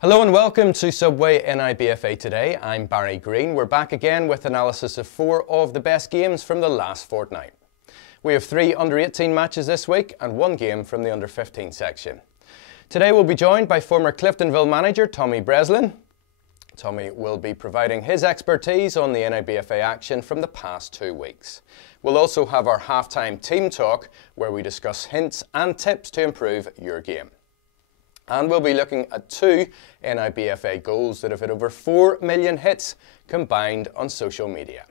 Hello and welcome to Subway NIBFA Today. I'm Barry Green. We're back again with analysis of 4 of the best games from the last fortnight. We have 3 under-18 matches this week and 1 game from the under-15 section. Today we'll be joined by former Cliftonville manager Tommy Breslin. Tommy will be providing his expertise on the NIBFA action from the past 2 weeks. We'll also have our halftime team talk where we discuss hints and tips to improve your game. And we'll be looking at 2 NIBFA goals that have had over 4 million hits combined on social media.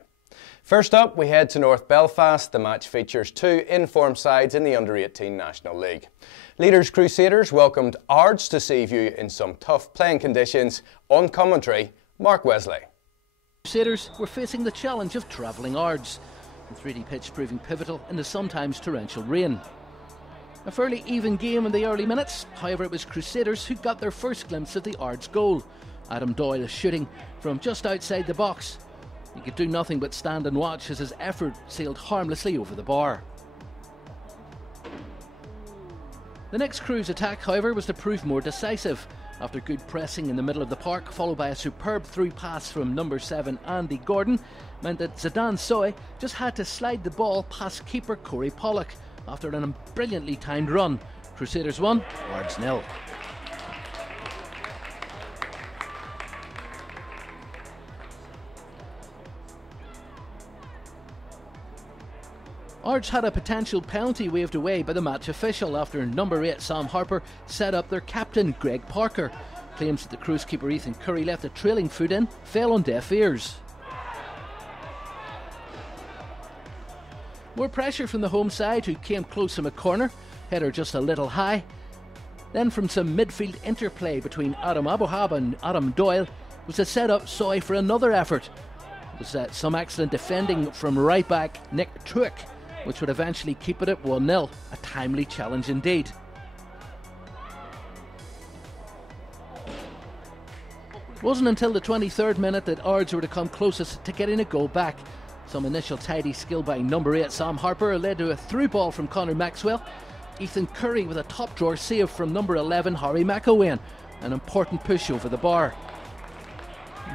First up, we head to North Belfast. The match features 2 in-form sides in the Under-18 National League. Leaders Crusaders welcomed Ards to Seaview in some tough playing conditions. On commentary, Mark Wesley. Crusaders were facing the challenge of travelling Ards, the 3D pitch proving pivotal in the sometimes torrential rain. A fairly even game in the early minutes, however it was Crusaders who got their first glimpse of the Ards goal. Adam Doyle shooting from just outside the box. He could do nothing but stand and watch as his effort sailed harmlessly over the bar. The next Cru's attack, however, was to prove more decisive. After good pressing in the middle of the park, followed by a superb through pass from number 7 Andy Gordon, meant that Zidane Soy just had to slide the ball past keeper Corey Pollock. After a brilliantly timed run, Crusaders 1, Ards 0. Ards had a potential penalty waved away by the match official after number 8 Sam Harper set up their captain Greg Parker. Claims that the Cru's keeper Ethan Curry left a trailing foot in fell on deaf ears. More pressure from the home side, who came close from a corner, header just a little high. Then from some midfield interplay between Adam Abohab and Adam Doyle was to set up Soy for another effort. It was some excellent defending from right back Nick Truick, which would eventually keep it at 1-0, a timely challenge indeed. It wasn't until the 23rd minute that Ards were to come closest to getting a goal back. Some initial tidy skill by number 8 Sam Harper led to a through ball from Conor Maxwell. Ethan Curry with a top drawer save from number 11 Harry McElwain, an important push over the bar.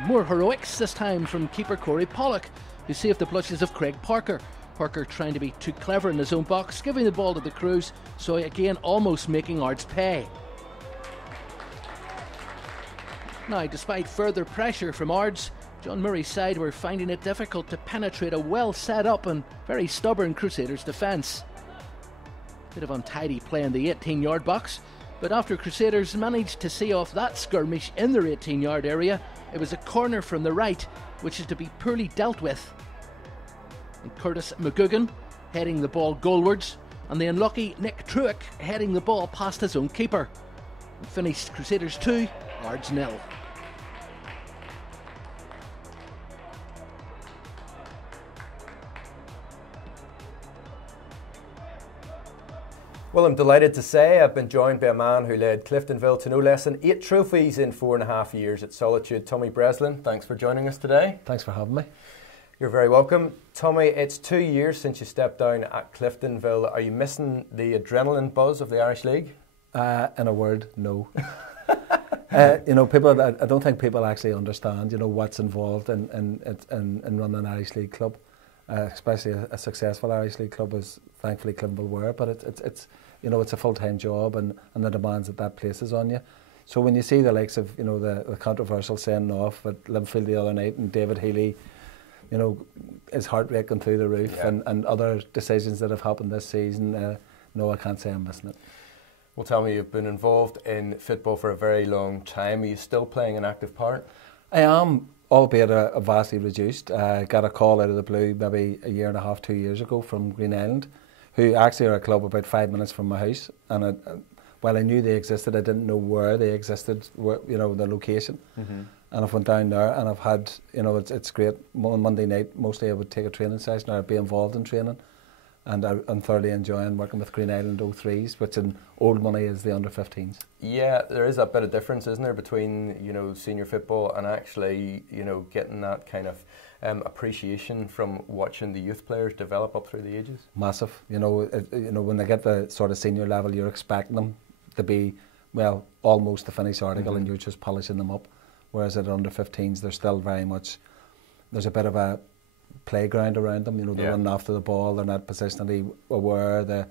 More heroics this time from keeper Corey Pollock, who saved the blushes of Craig Parker. Parker trying to be too clever in his own box, giving the ball to the Crues, so again almost making Ards pay. Now, despite further pressure from Ards, John Murray's side were finding it difficult to penetrate a well set up and very stubborn Crusaders defence. Bit of untidy play in the 18-yard box, but after Crusaders managed to see off that skirmish in their 18-yard area, it was a corner from the right, which is to be poorly dealt with. And Curtis McGugan heading the ball goalwards, and the unlucky Nick Truick heading the ball past his own keeper. And finished Crusaders 2, Ards 0. Well, I'm delighted to say I've been joined by a man who led Cliftonville to no less than 8 trophies in 4.5 years at Solitude. Tommy Breslin, thanks for joining us today. Thanks for having me. You're very welcome. Tommy, it's 2 years since you stepped down at Cliftonville. Are you missing the adrenaline buzz of the Irish League? In a word, no. People. I don't think people actually understand, what's involved in running an Irish League club, especially a successful Irish League club, as thankfully Cliftonville were. But it's a full-time job, and the demands that places on you. So when you see the likes of the controversial sending off at Liverpool the other night, and David Healy, his heart rate going through the roof, yeah. and other decisions that have happened this season, no, I can't say I'm missing it. Well, tell me, you've been involved in football for a very long time. Are you still playing an active part? I am, albeit a vastly reduced. I got a call out of the blue maybe 1.5 to 2 years ago from Green Island, who actually are a club about 5 minutes from my house. And while I knew they existed, I didn't know where they existed, the location. Mm-hmm. And I've went down there, and I've had, it's great. On Monday night, mostly I would take a training session, or I'd be involved in training. And I'm thoroughly enjoying working with Green Island 03s, which in old money is the under-15s. Yeah, there is a bit of difference, isn't there, between senior football and actually getting that kind of appreciation from watching the youth players develop up through the ages. Massive. When they get the sort of senior level, you're expecting them to be well, almost the finished article, and you're just polishing them up. Whereas at under 15s, they're still very much, there's a bit of a playground around them. You know, they're running after the ball, they're not positionally aware, they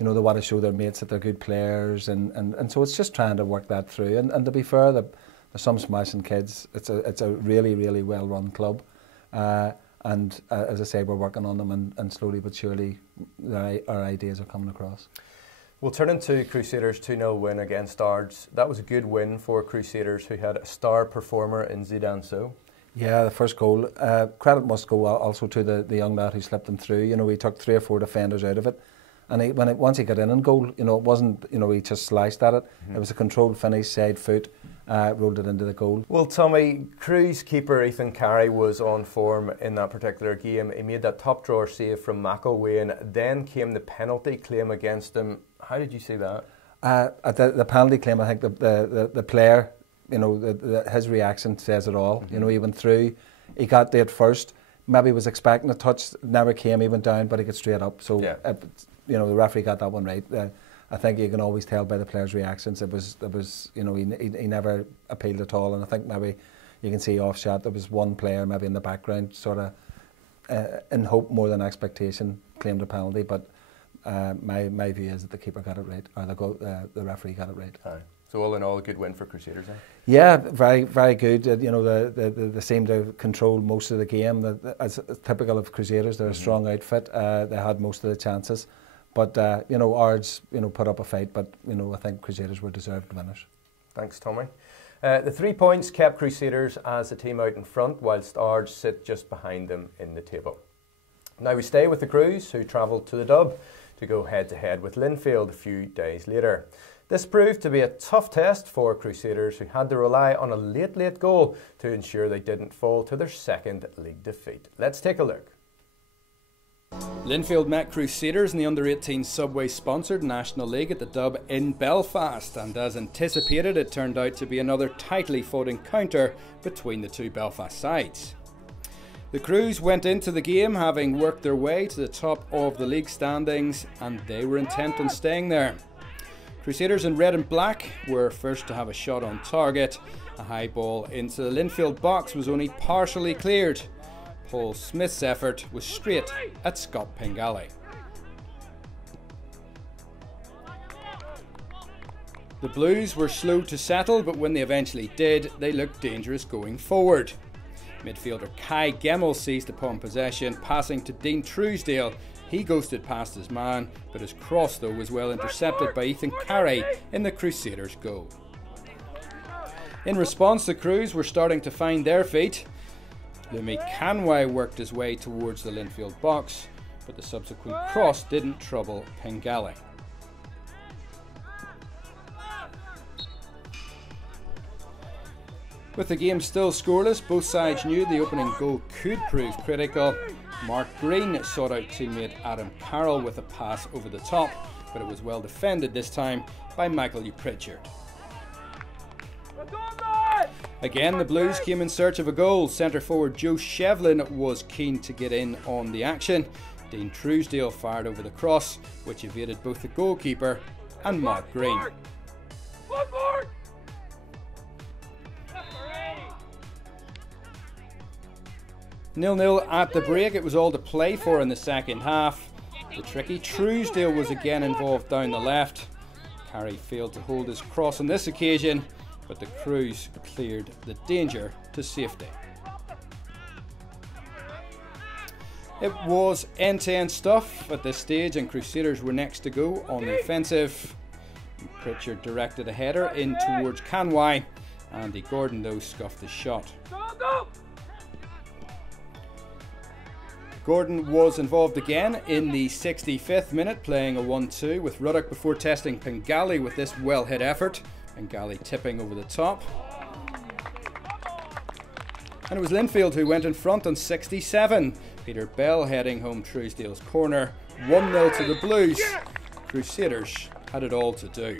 want to show their mates that they're good players, and so it's just trying to work that through. And to be fair, there's some smashing kids. It's a really, really well-run club. And as I say, we're working on them, and slowly but surely our ideas are coming across. We'll turn into Crusaders' 2-0 win against Ards. That was a good win for Crusaders, who had a star performer in Zidane So. Yeah, the first goal. Credit must go also to the young lad who slipped them through. You know, he took 3 or 4 defenders out of it. And once he got in goal, you know, it wasn't, you know, he just sliced at it. It was a controlled finish, side foot, rolled it into the goal. Well, Tommy, Crews keeper Ethan Carey was on form in that particular game. He made that top drawer save from McElwain, and then came the penalty claim against him. How did you see that? At the penalty claim, I think the player, you know, his reaction says it all. You know, he went through, he got there first, maybe was expecting a touch, never came, he went down, but he got straight up. So, you know, the referee got that one right. I think you can always tell by the players' reactions. It was, you know, he never appealed at all, and I think maybe you can see off shot there was one player maybe in the background, sort of in hope more than expectation, claimed a penalty. But my view is that the keeper got it right, or the referee got it right. Aye. So all in all, a good win for Crusaders, eh? Yeah, very, very good. You know, they seem to control most of the game. As typical of Crusaders, they're a strong outfit. They had most of the chances. But, you know, Ards, you know, put up a fight, but, you know, I think Crusaders were deserved winners. Thanks, Tommy. The 3 points kept Crusaders as the team out in front, whilst Ards sit just behind them in the table. Now we stay with the Crews, who travelled to the Dub to go head-to-head with Linfield a few days later. This proved to be a tough test for Crusaders, who had to rely on a late goal to ensure they didn't fall to their second league defeat. Let's take a look. Linfield met Crusaders in the under-18 Subway-sponsored National League at the Dub in Belfast, and as anticipated, it turned out to be another tightly fought encounter between the two Belfast sides. The Crews went into the game having worked their way to the top of the league standings, and they were intent on staying there. Crusaders in red and black were first to have a shot on target. A high ball into the Linfield box was only partially cleared. Paul Smith's effort was straight at Scott Pengali. The Blues were slow to settle, but when they eventually did, they looked dangerous going forward. Midfielder Kai Gemmell seized upon possession, passing to Dean Truesdale. He ghosted past his man, but his cross though was well intercepted by Ethan Carey in the Crusaders' goal. In response, the Crews were starting to find their feet. Lumi Canway worked his way towards the Linfield box, but the subsequent cross didn't trouble Pengali. With the game still scoreless, both sides knew the opening goal could prove critical. Mark Green sought out teammate Adam Carroll with a pass over the top, but it was well defended this time by Michael Pritchard. Again, the Blues came in search of a goal. Centre forward Joe Shevlin was keen to get in on the action. Dean Truesdale fired over the cross, which evaded both the goalkeeper and Mark Green. 0-0 at the break. It was all to play for in the second half. The tricky Truesdale was again involved down the left. Carey failed to hold his cross on this occasion, but the Crews cleared the danger to safety. It was end-to-end stuff at this stage, and Crusaders were next to go on the offensive. Pritchard directed a header in towards Canway. Andy Gordon though scuffed the shot. Gordon was involved again in the 65th minute, playing a 1-2 with Ruddock before testing Pengali with this well-hit effort. Pengali tipping over the top. And it was Linfield who went in front on 67. Peter Bell heading home Truesdale's corner. 1-0 to the Blues. Crusaders had it all to do.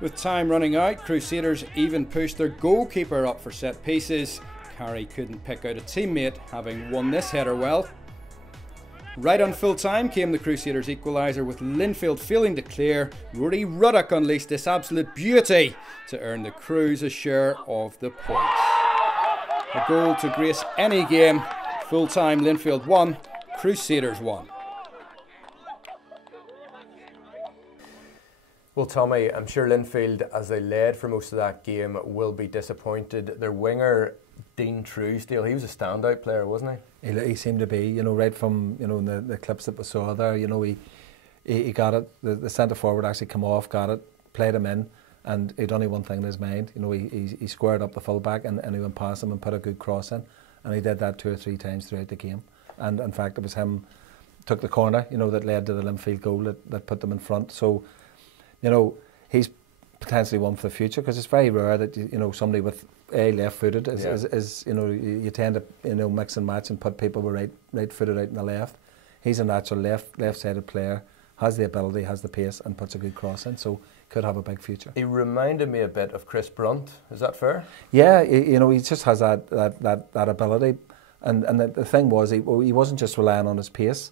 With time running out, Crusaders even pushed their goalkeeper up for set pieces. Carey couldn't pick out a teammate, having won this header well. Right on full time came the Crusaders' equaliser with Linfield failing to clear. Rory Ruddock unleashed this absolute beauty to earn the Crews a share of the points. A goal to grace any game. Full time Linfield 1, Crusaders 1. Well, Tommy, I'm sure Linfield, as they led for most of that game, will be disappointed. Their winger, Dean Truesdale, he was a standout player, wasn't he? He seemed to be, right from, the clips that we saw there, he got it. The centre forward actually came off, got it, played him in, and he'd only one thing in his mind. He squared up the fullback and he went past him and put a good cross in, and he did that 2 or 3 times throughout the game. And in fact, it was him took the corner, that led to the Linfield goal that put them in front. So, he's potentially one for the future, because it's very rare that somebody with left-footed is you tend to mix and match and put people with right-footed out in the left. He's a natural left-sided player, has the ability, has the pace, and puts a good cross in. So could have a big future. He reminded me a bit of Chris Brunt. Is that fair? Yeah, he just has that ability. And the thing was, he wasn't just relying on his pace.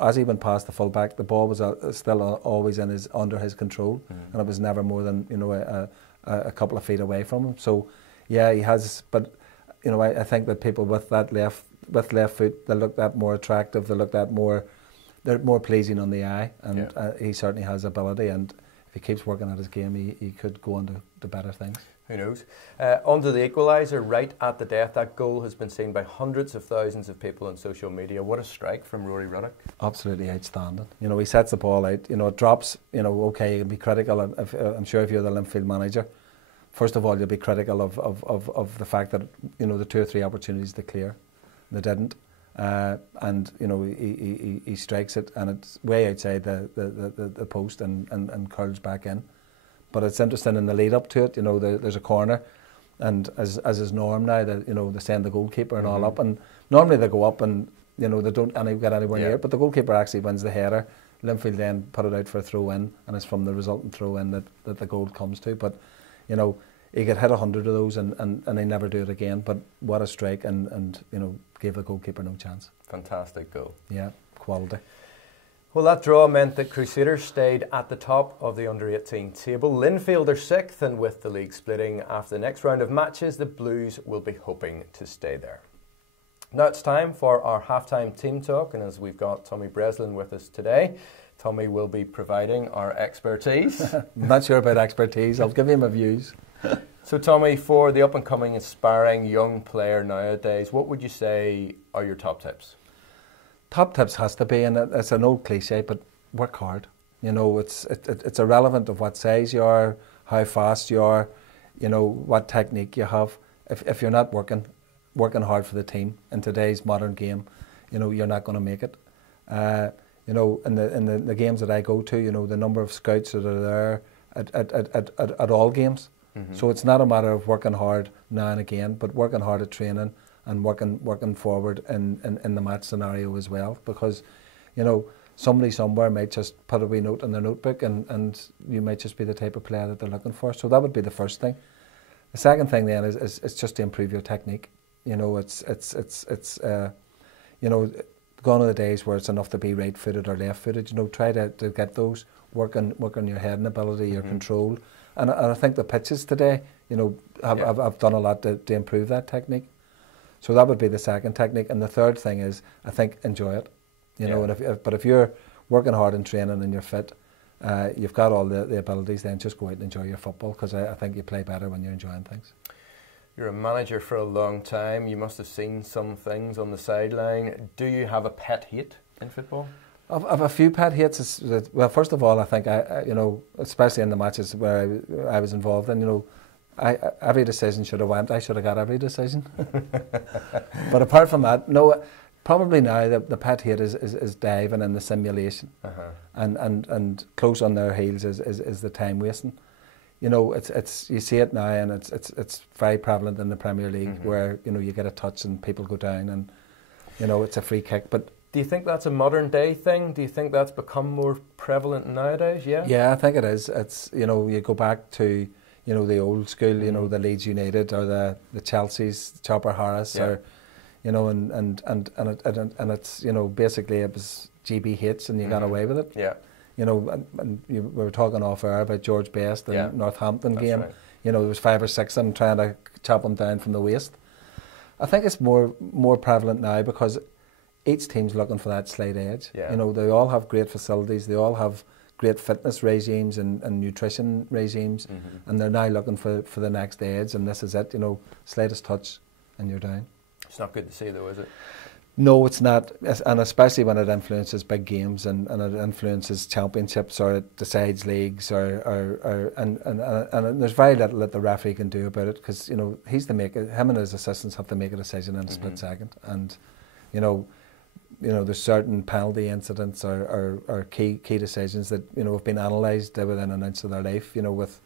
As he went past the fullback, the ball was still always under his control, and it was never more than a couple of feet away from him. So, yeah, he has. But I think that people with left foot, they look that more attractive. They look that they're more pleasing on the eye, and he certainly has ability. And if he keeps working at his game, he could go on to better things. Who knows? Onto the equaliser, right at the death. That goal has been seen by hundreds of thousands of people on social media. What a strike from Rory Ruddock. Absolutely outstanding. He sets the ball out. It drops. Okay, you can be critical. I'm sure if you're the Linfield manager, first of all, you'll be critical of the fact that the 2 or 3 opportunities to clear, they didn't. And he strikes it, and it's way outside the post and curls back in. But it's interesting in the lead up to it. There's a corner, and as is norm now, they send the goalkeeper and all up, and normally they go up and they don't get anywhere near it. But the goalkeeper actually wins the header. Linfield then put it out for a throw in, and it's from the resultant throw in that the goal comes to. But he could hit 100 of those and they never do it again. But what a strike, and gave the goalkeeper no chance. Fantastic goal. Yeah, quality. Well, that draw meant that Crusaders stayed at the top of the under-18 table. Linfield are 6th, and with the league splitting after the next round of matches, the Blues will be hoping to stay there. Now it's time for our half-time team talk, and as we've got Tommy Breslin with us today, Tommy will be providing our expertise. I'm not sure about expertise. I'll give you my views. So, Tommy, for the up-and-coming, aspiring young player nowadays, what would you say are your top tips? Top tips has to be, and it's an old cliche, but work hard. It's irrelevant of what size you are, how fast you are, what technique you have. If you're not working hard for the team in today's modern game, you're not going to make it. In the games that I go to, the number of scouts that are there at all games. So it's not a matter of working hard now and again, but working hard at training and working forward in the match scenario as well, because somebody somewhere might just put a wee note in their notebook, and you might just be the type of player that they're looking for. So that would be the first thing. The second thing then is just to improve your technique. It's gone are the days where it's enough to be right-footed or left-footed. Try to get those, work on your heading ability, your control, and I think the pitches today have done a lot to improve that technique. So that would be the second technique. And the third thing is, I think, enjoy it. But if you're working hard in training and you're fit, you've got all the abilities, then just go out and enjoy your football, because I think you play better when you're enjoying things. You're a manager for a long time. You must have seen some things on the sideline. Do you have a pet hate in football? I've a few pet hates. Well, first of all, I think especially in the matches where I was involved in, every decision should have went. I should have got every decision. But apart from that, no. Probably now the pet hate is diving in the simulation, and close on their heels is the time wasting. It's you see it now, and it's very prevalent in the Premier League, where you get a touch and people go down, and it's a free kick. But do you think that's a modern day thing? Do you think that's become more prevalent nowadays? Yeah, I think it is. It's you go back to the old school, the Leeds United or the Chelsea's, Chopper Harris, or you know, and it's, you know, basically it was GB hits and you got away with it. Yeah. You know, and we were talking off air about George Best and Northampton game. Right. You know, there was 5 or 6 of them trying to chop them down from the waist. I think it's more prevalent now because each team's looking for that slight edge. Yeah. You know, they all have great facilities, they all have great fitness regimes and nutrition regimes, and they're now looking for the next edge, and this is it, you know, slightest touch and you're down. It's not good to see though, is it? No, it's not, and especially when it influences big games and it influences championships or it decides leagues and there's very little that the referee can do about it because, you know, him and his assistants have to make a decision in a split second, and you know there's certain penalty incidents or key decisions that, you know, have been analysed within an inch of their life, you know, with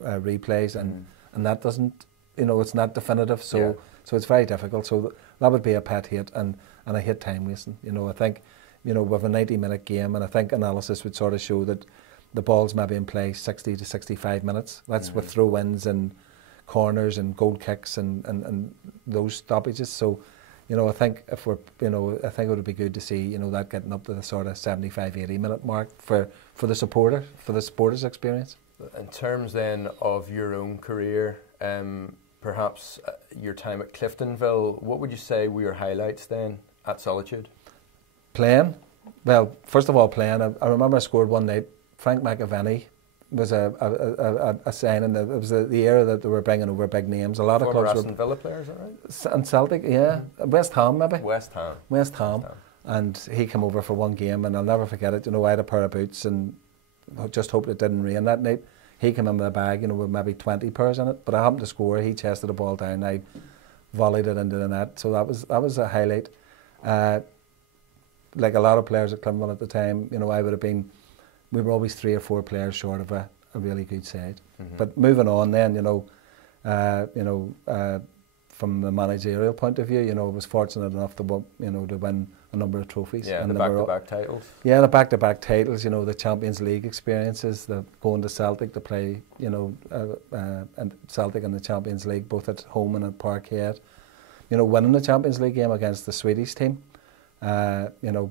replays and that doesn't, you know, it's not definitive, so it's very difficult. So that would be a pet hate, and I hate time wasting. You know, I think, you know, with a 90-minute game, and I think analysis would sort of show that the ball's maybe in play 60 to 65 minutes. That's with throw-ins and corners and goal kicks and those stoppages. So, you know, I think if we're, you know, I think it would be good to see, you know, that getting up to the sort of 75-80-minute mark for the supporters' experience. In terms then of your own career, perhaps your time at Cliftonville, what would you say were your highlights then at Solitude? Playing. Well, first of all, playing. I remember I scored one night. Frank McAvenny was a signing. It was the era that they were bringing over big names. A lot of clubs Aston Villa players, is that right? And Celtic, yeah. West Ham, maybe. West Ham. And he came over for one game, and I'll never forget it. You know, I had a pair of boots, and I just hoped it didn't rain that night. He came in with a bag, you know, with maybe 20 pairs in it, but I happened to score. He chested the ball down, I volleyed it into the net, so that was a highlight. Like a lot of players at Cliftonville at the time, you know, we were always 3 or 4 players short of a really good side. But moving on then, you know, from the managerial point of view, you know, I was fortunate enough to win a number of trophies. Yeah, and the back-to-back titles. Yeah, the back-to-back titles, you know, the Champions League experiences, the going to Celtic to play, you know, and Celtic in the Champions League, both at home and at Parkhead. You know, winning the Champions League game against the Swedish team, you know,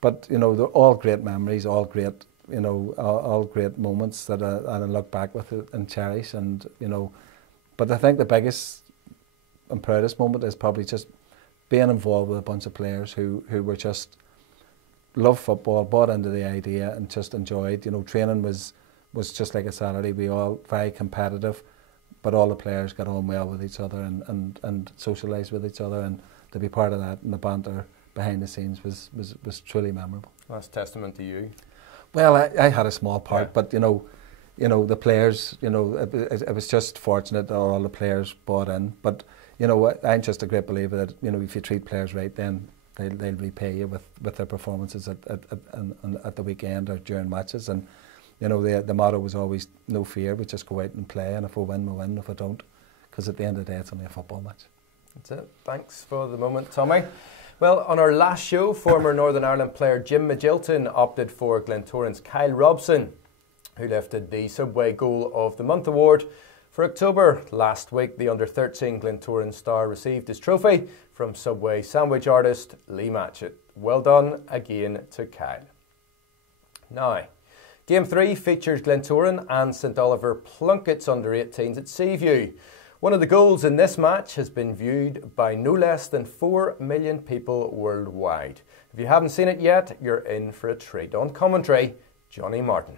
but, you know, they're all great memories, all great, you know, all great moments that I look back with and cherish, and, you know, but I think the biggest and proudest moment is probably just being involved with a bunch of players who were just loved football, bought into the idea and just enjoyed. You know, training was just like a Saturday. We all very competitive, but all the players got on well with each other and socialised with each other, and to be part of that and the banter behind the scenes was truly memorable. That's testament to you. Well, I had a small part, but you know the players. You know, it was just fortunate that all the players bought in, but. You know, I'm just a great believer that, you know, if you treat players right, then they'll repay you with their performances at the weekend or during matches. And, you know, the motto was always no fear, we just go out and play, and if we win, we win, if we don't. Because at the end of the day, it's only a football match. That's it. Thanks for the moment, Tommy. Well, on our last show, former Northern Ireland player Jim Magilton opted for Glentoran's Kyle Robson, who lifted the Subway Goal of the Month award for October. Last week, the under-13 Glentoran star received his trophy from Subway sandwich artist Lee Matchett. Well done again to Kyle. Now, Game 3 features Glentoran and St Oliver Plunkett's under-18s at Seaview. One of the goals in this match has been viewed by no less than 4 million people worldwide. If you haven't seen it yet, you're in for a treat. On commentary, Johnny Martin.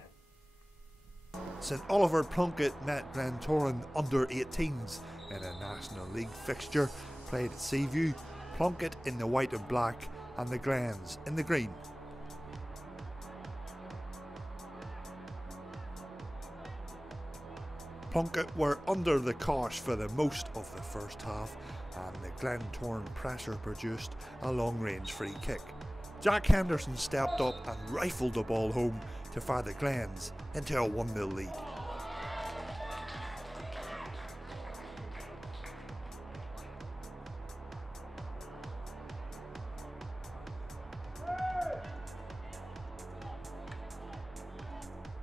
St Oliver Plunkett met Glentoran under-18s in a National League fixture played at Seaview. Plunkett in the white and black and the Glens in the green. Plunkett were under the cosh for the most of the first half, and the Glentoran pressure produced a long-range free kick. Jack Henderson stepped up and rifled the ball home to fire the Glens into a 1-0 lead.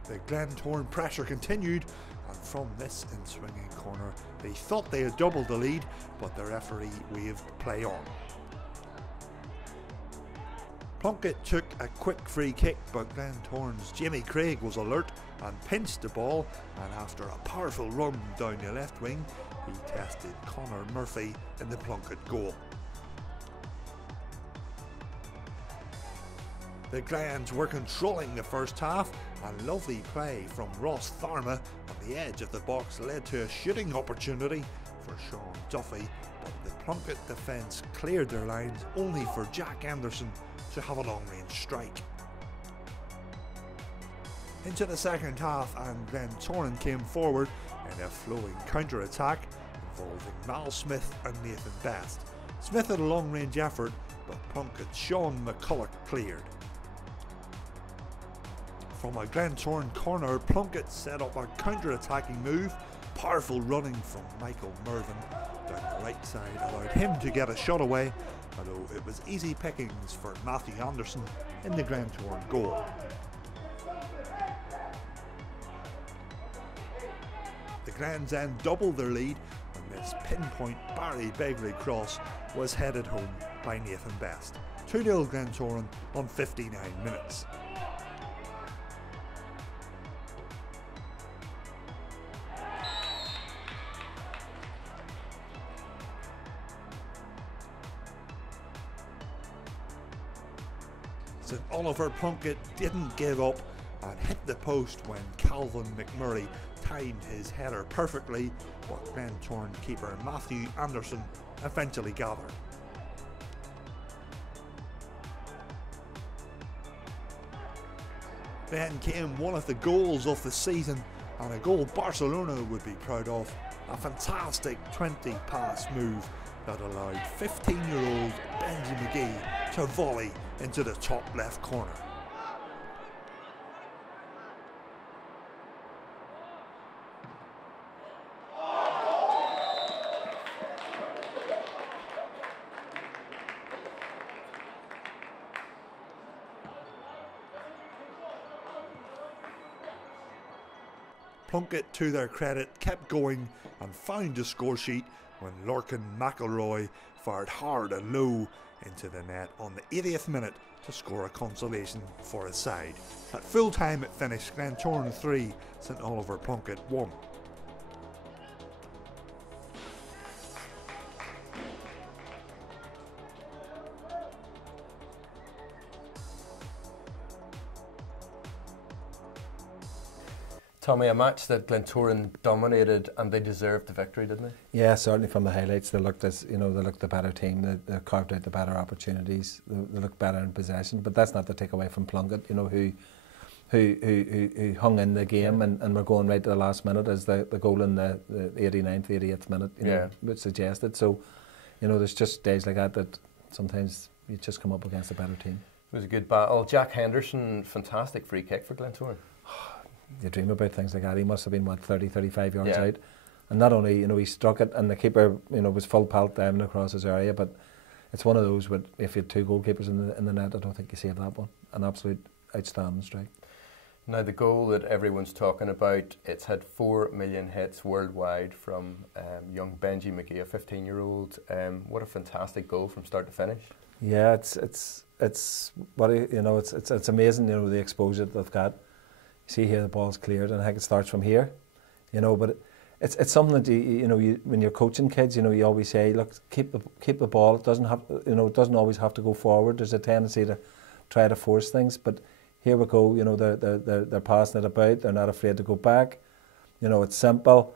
The Glentoran pressure continued, and from this in-swinging corner they thought they had doubled the lead, but the referee waved play on. Plunkett took a quick free kick, but Glentoran's Jamie Craig was alert and pinched the ball, and after a powerful run down the left wing he tested Conor Murphy in the Plunkett goal. The Glens were controlling the first half, and lovely play from Ross Tharma on the edge of the box led to a shooting opportunity for Sean Duffy, but the Plunkett defence cleared their lines only for Jack Anderson to have a long-range strike. Into the second half, and Glentoran came forward in a flowing counter-attack involving Mal Smith and Nathan Best. Smith had a long-range effort, but Plunkett's Sean McCulloch cleared. From a Glentoran corner, Plunkett set up a counter-attacking move. Powerful running from Michael Mervyn down the right side allowed him to get a shot away, although it was easy pickings for Matthew Anderson in the Glentoran goal. The Glens then doubled their lead when this pinpoint Barry Begley cross was headed home by Nathan Best. 2-0 Glentoran on 59 minutes. St Oliver Plunkett didn't give up and hit the post when Calvin McMurray timed his header perfectly, but Glentoran keeper Matthew Anderson eventually gathered. Then came one of the goals of the season, and a goal Barcelona would be proud of. A fantastic 20-pass move that allowed 15-year-old Benji McGee to volley into the top left corner. Plunkett, to their credit, kept going and found the score sheet when Lorcan McElroy fired hard and low into the net on the 80th minute to score a consolation for his side. At full time it finished Glentoran 3, St Oliver Plunkett 1. Tommy, a match that Glentoran dominated and they deserved the victory, didn't they? Yeah, certainly from the highlights they looked as they looked the better team. They carved out the better opportunities. They looked better in possession, but that's not to take away from Plunkett, who hung in the game and were going right to the last minute, as the goal in the 89th, 88th minute, which suggested. So, there's just days like that sometimes you just come up against a better team. It was a good battle. Jack Henderson, fantastic free kick for Glentoran. You dream about things like that. He must have been 30, 35 yards out, and not only he struck it, and the keeper was full pelt down across his area. But it's one of those with, if you had two goalkeepers in the net, I don't think you save that one. An absolute outstanding strike. Now the goal that everyone's talking about, it's had 4 million hits worldwide from young Benji McGee, a 15-year-old. What a fantastic goal from start to finish. Yeah, it's what it's amazing. The exposure that they've got. See here, the ball's cleared, and I think it starts from here, But it's something that when you're coaching kids, you always say, look, keep the ball. It doesn't have, it doesn't always have to go forward. There's a tendency to try to force things, but here we go. They're passing it about. They're not afraid to go back. It's simple.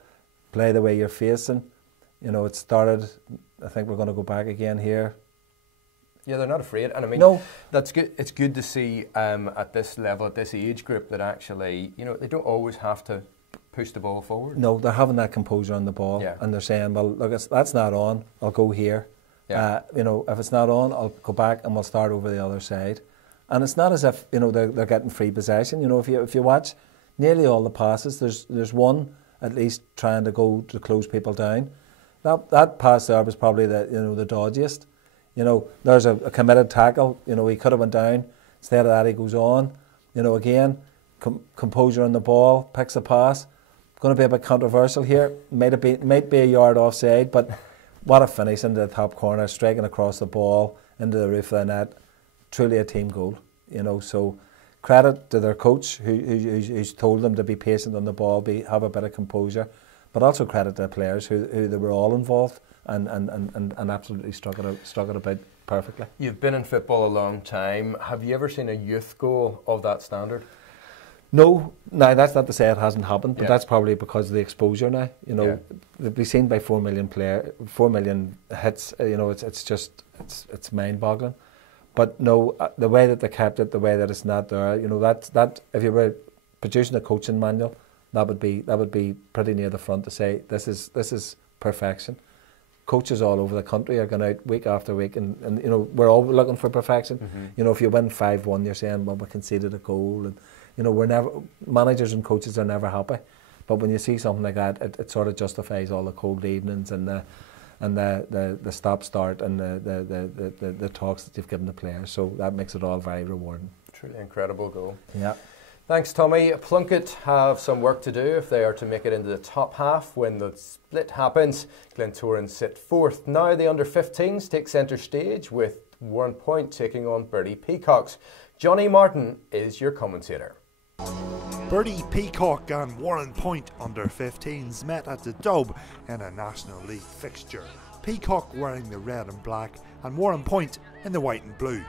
Play the way you're facing. It started. I think we're going to go back again here. Yeah, they're not afraid, and I mean, that's good. It's good to see at this level, at this age group, that actually, they don't always have to push the ball forward. No, they're having that composure on the ball, and they're saying, "Well, look, that's not on. I'll go here. Yeah. If it's not on, I'll go back and we'll start over the other side." And it's not as if they're getting free possession. If you watch nearly all the passes, there's one at least trying to go to close people down. That pass there was probably the dodgiest. There's a committed tackle. He could have went down. Instead of that, he goes on. Again, composure on the ball, picks a pass, going to be a bit controversial here. Might be a yard offside, but what a finish into the top corner, striking across the ball into the roof of the net. Truly a team goal, you know. So credit to their coach who's told them to be patient on the ball, have a bit of composure, but also credit to the players who they were all involved and absolutely struck it about perfectly. You've been in football a long time. Have you ever seen a youth goal of that standard? No, now that's not to say it hasn't happened, but Yeah. that's probably because of the exposure now. You know, they'll be seen by 4 million hits. You know, it's mind-boggling. But no, the way that they kept it, the way that it's not there, you know, that if you were producing a coaching manual, that would be pretty near the front to say this is perfection. Coaches all over the country are going out week after week, and you know, we're all looking for perfection. Mm-hmm. You know, if you win 5-1, you're saying, well, we conceded a goal, and you know, managers and coaches are never happy. But when you see something like that, it sort of justifies all the cold evenings and the stop-start and the talks that you've given the players. So that makes it all very rewarding. Truly incredible goal. Yeah. Thanks, Tommy. Plunkett have some work to do if they are to make it into the top half when the split happens. Glentoran sit fourth. Now the under-15s take centre stage with Warrenpoint taking on Birdie Peacocks. Johnny Martin is your commentator. Birdie Peacock and Warrenpoint under-15s met at the Dub in a National League fixture. Peacock wearing the red and black and Warrenpoint in the white and blue.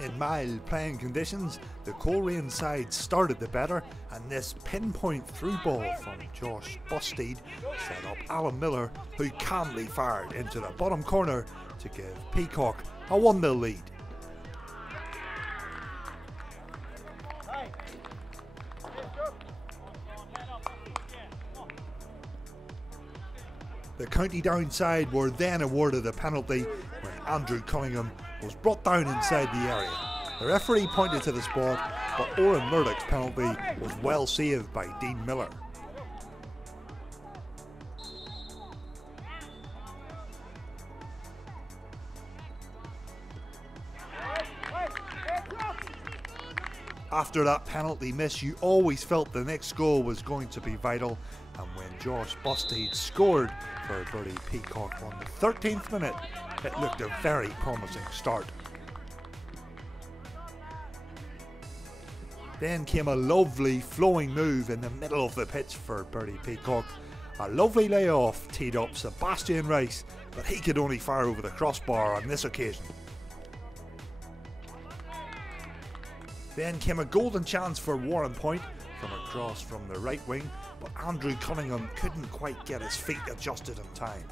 In mild playing conditions, the Coleraine side started the better, and this pinpoint through ball from Josh Bustede set up Alan Miller, who calmly fired into the bottom corner to give Peacock a 1-0 lead. The County Down side were then awarded a penalty when Andrew Cunningham was brought down inside the area. The referee pointed to the spot, but Oren Murdoch's penalty was well saved by Dean Miller. After that penalty miss, you always felt the next goal was going to be vital, and when Josh Bustede scored for Birdie Peacock on the 13th minute, it looked a very promising start. Then came a lovely flowing move in the middle of the pitch for Birdie Peacock. A lovely layoff teed up Sebastian Rice, but he could only fire over the crossbar on this occasion. Then came a golden chance for Warrenpoint from a cross from the right wing, but Andrew Cunningham couldn't quite get his feet adjusted in time.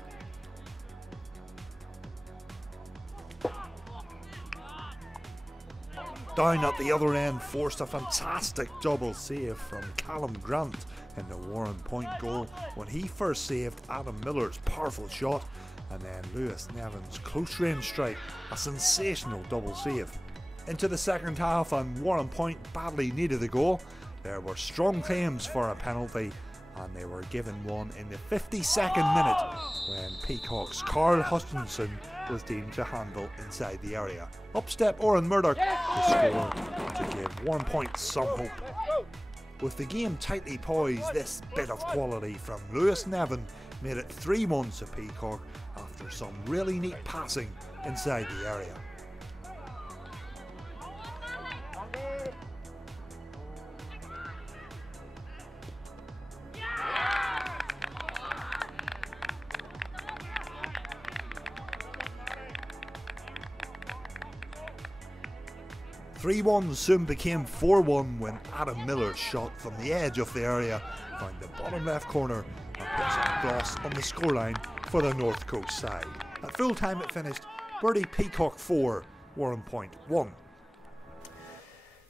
Down at the other end forced a fantastic double save from Callum Grant in the Warrenpoint goal when he first saved Adam Miller's powerful shot, and then Lewis Nevin's close range strike, a sensational double save. Into the second half, and Warrenpoint badly needed the goal. There were strong claims for a penalty, and they were given one in the 52nd minute when Peacock's Carl Hutchinson was deemed to handle inside the area. Up step Oren Murdoch to score to give Warrenpoint some hope. With the game tightly poised, this bit of quality from Lewis Nevin made it 3-1 to Peacock after some really neat passing inside the area. "3-1 soon became 4-1 when Adam Miller's shot from the edge of the area found the bottom left corner and put some gloss on the scoreline for the North Coast side. At full time it finished Birdie Peacock 4, Warrenpoint 1.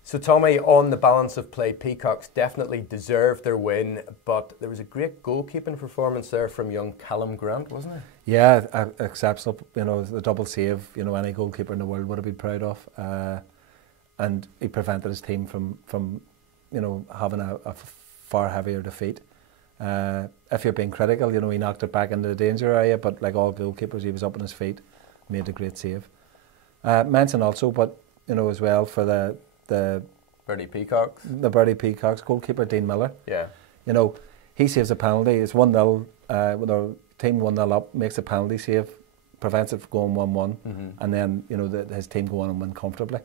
So Tommy, on the balance of play, Peacocks definitely deserved their win, but there was a great goalkeeping performance there from young Callum Grant, wasn't there? Yeah, exceptional. You know, the double save, you know, any goalkeeper in the world would have been proud of. And he prevented his team from you know, having a far heavier defeat. If you're being critical, you know, he knocked it back into the danger area, but like all goalkeepers, he was up on his feet, made a great save. Mention also, but you know, as well for the Bertie Peacocks. The Bertie Peacocks, goalkeeper Dean Miller. Yeah. You know, he saves a penalty. It's 1-0, with our team 1-0 up, makes a penalty save, prevents it from going 1-1, and then, you know, his team go on and win comfortably.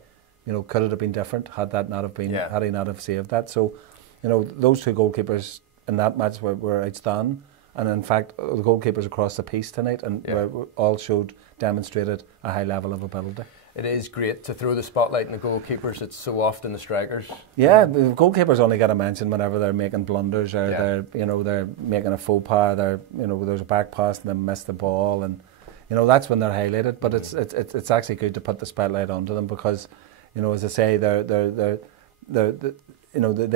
You know, could it have been different had that not have been, had he not have saved that? So, you know, those two goalkeepers in that match were outstanding. And in fact, the goalkeepers across the piece tonight and were all demonstrated a high level of ability. It is great to throw the spotlight on the goalkeepers. It's so often the strikers. Yeah, the goalkeepers only get a mention whenever they're making blunders or they're making a faux pas. There's a back pass and they miss the ball, and you know that's when they're highlighted. But it's actually good to put the spotlight onto them because, you know, as I say, they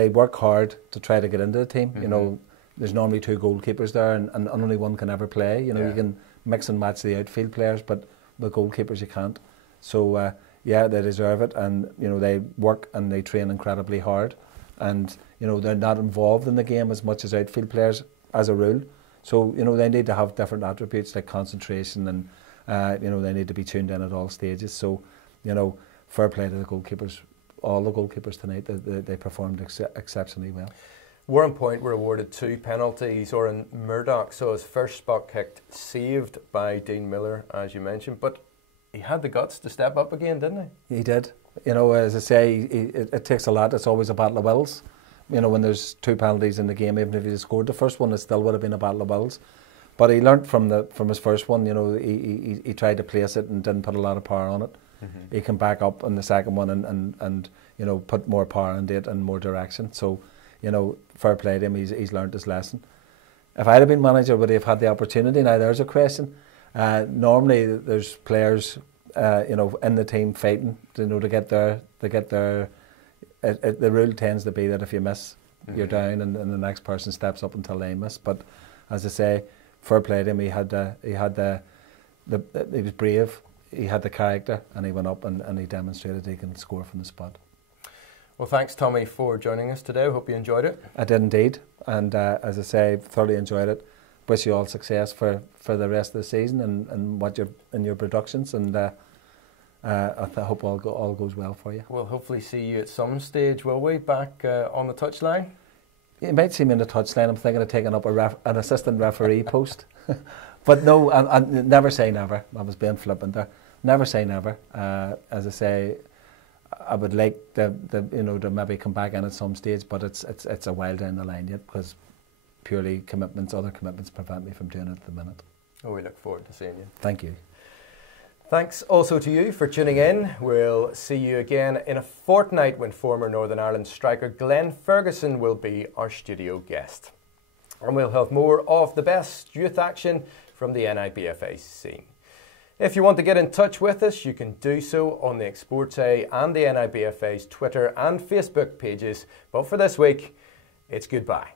work hard to try to get into the team. You know, there's normally two goalkeepers there, and only one can ever play. You know, you can mix and match the outfield players, but the goalkeepers you can't. So they deserve it, and you know they work and they train incredibly hard, and you know they're not involved in the game as much as outfield players as a rule. So you know they need to have different attributes like concentration, and you know they need to be tuned in at all stages. So you know, fair play to the goalkeepers, all the goalkeepers tonight. They performed exceptionally well. Warren Point were awarded 2 penalties. Oran Murdoch saw his first spot kicked saved by Dean Miller, as you mentioned, but he had the guts to step up again, didn't he? He did. You know, as I say, it takes a lot. It's always a battle of wills. You know, when there's 2 penalties in the game, even if he scored the first one, it still would have been a battle of wills. But he learnt from his first one. You know, he tried to place it and didn't put a lot of power on it. He came back up in the second one and you know put more power into it and more direction. So, you know, fair play to him. He's learnt his lesson. If I'd have been manager, would he have had the opportunity? Now there's a question. Normally, there's players, you know, in the team fighting, you know, to get their. The rule tends to be that if you miss, you're down, and the next person steps up until they miss. But as I say, fair play to him. He was brave. He had the character, and he went up and he demonstrated he can score from the spot. Well, thanks, Tommy, for joining us today. I hope you enjoyed it. I did indeed, and as I say, thoroughly enjoyed it. Wish you all success for the rest of the season and in your productions, and I hope all goes well for you. We'll hopefully see you at some stage, will we, back on the touchline? You might see me on the touchline. I'm thinking of taking up an assistant referee post, but no, I never say never. I was being flippant there. Never say never. As I say, I would like to maybe come back in at some stage, but it's a while down the line yet because purely other commitments prevent me from doing it at the minute. Oh, we look forward to seeing you. Thank you. Thanks also to you for tuning in. We'll see you again in a fortnight when former Northern Ireland striker Glenn Ferguson will be our studio guest. And we'll have more of the best youth action from the NIBFA scene. If you want to get in touch with us, you can do so on the Exporte and the NIBFA's Twitter and Facebook pages. But for this week, it's goodbye.